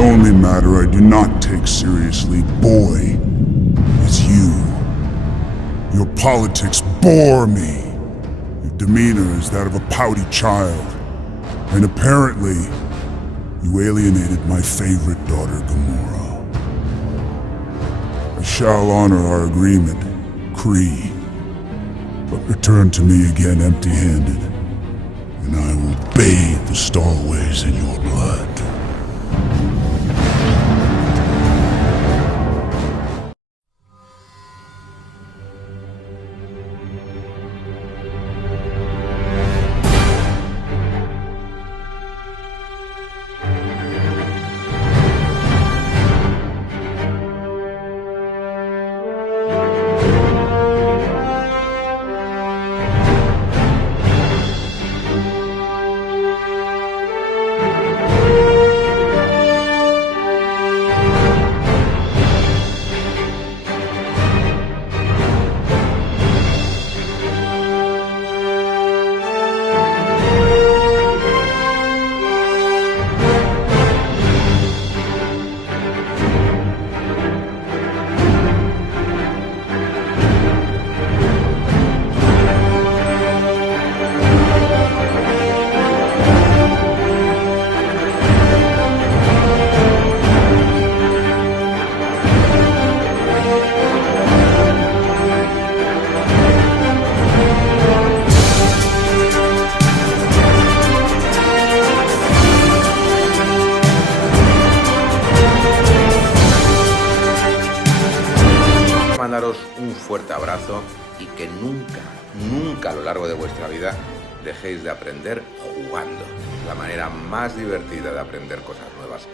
only matter I do not take seriously, boy, is you. Your politics bore me. Your demeanor is that of a pouty child. And apparently, you alienated my favorite daughter, Gamora. I shall honor our agreement, Kree, but return to me again empty-handed, and I will bathe the Stallways in your blood. Mandaros un fuerte abrazo y que nunca a lo largo de vuestra vida dejéis de aprender jugando. La manera más divertida de aprender cosas nuevas.